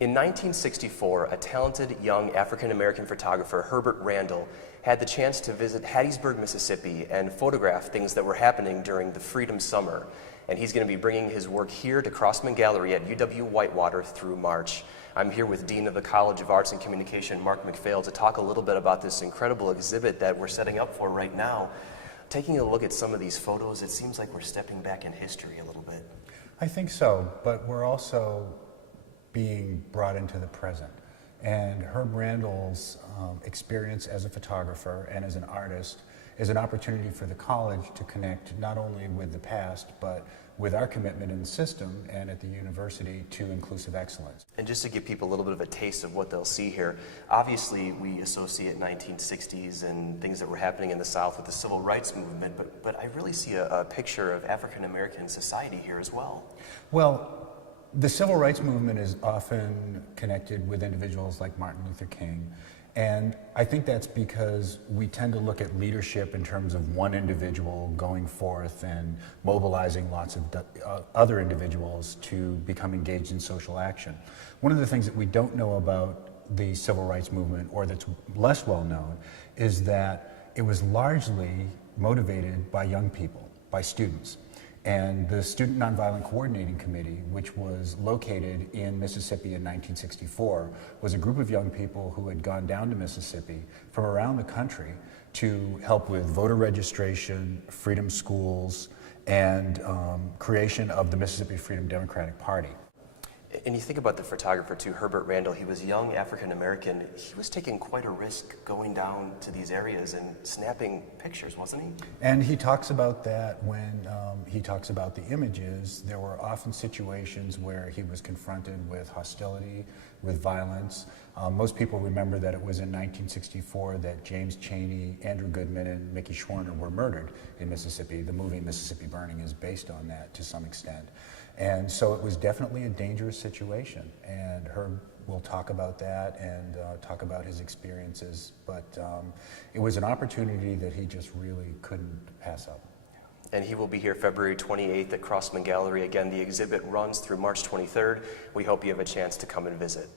In 1964, a talented young African-American photographer, Herbert Randall, had the chance to visit Hattiesburg, Mississippi and photograph things that were happening during the Freedom Summer. And he's going to be bringing his work here to Crossman Gallery at UW-Whitewater through March. I'm here with Dean of the College of Arts and Communication, Mark McPhail, to talk a little bit about this incredible exhibit that we're setting up for right now. Taking a look at some of these photos, it seems like we're stepping back in history a little bit. I think so, but we're also being brought into the present. And Herb Randall's experience as a photographer and as an artist is an opportunity for the college to connect not only with the past, but with our commitment in the system and at the university to inclusive excellence. And just to give people a little bit of a taste of what they'll see here, obviously we associate 1960s and things that were happening in the South with the civil rights movement, but I really see a picture of African American society here as well. Well, the civil rights movement is often connected with individuals like Martin Luther King, and I think that's because we tend to look at leadership in terms of one individual going forth and mobilizing lots of other individuals to become engaged in social action. One of the things that we don't know about the civil rights movement, or that's less well known, is that it was largely motivated by young people, by students. And the Student Nonviolent Coordinating Committee, which was located in Mississippi in 1964, was a group of young people who had gone down to Mississippi from around the country to help with voter registration, freedom schools, and creation of the Mississippi Freedom Democratic Party. And you think about the photographer too, Herbert Randall. He was young, African American. He was taking quite a risk going down to these areas and snapping pictures, wasn't he? And he talks about that when he talks about the images. There were often situations where he was confronted with hostility, with violence. Most people remember that it was in 1964 that James Chaney, Andrew Goodman, and Mickey Schwerner were murdered in Mississippi. The movie Mississippi Burning is based on that to some extent. And so it was definitely a dangerous situation, and Herb will talk about that and talk about his experiences, but it was an opportunity that he just really couldn't pass up. And he will be here February 28th at Crossman Gallery. Again, the exhibit runs through March 23rd. We hope you have a chance to come and visit.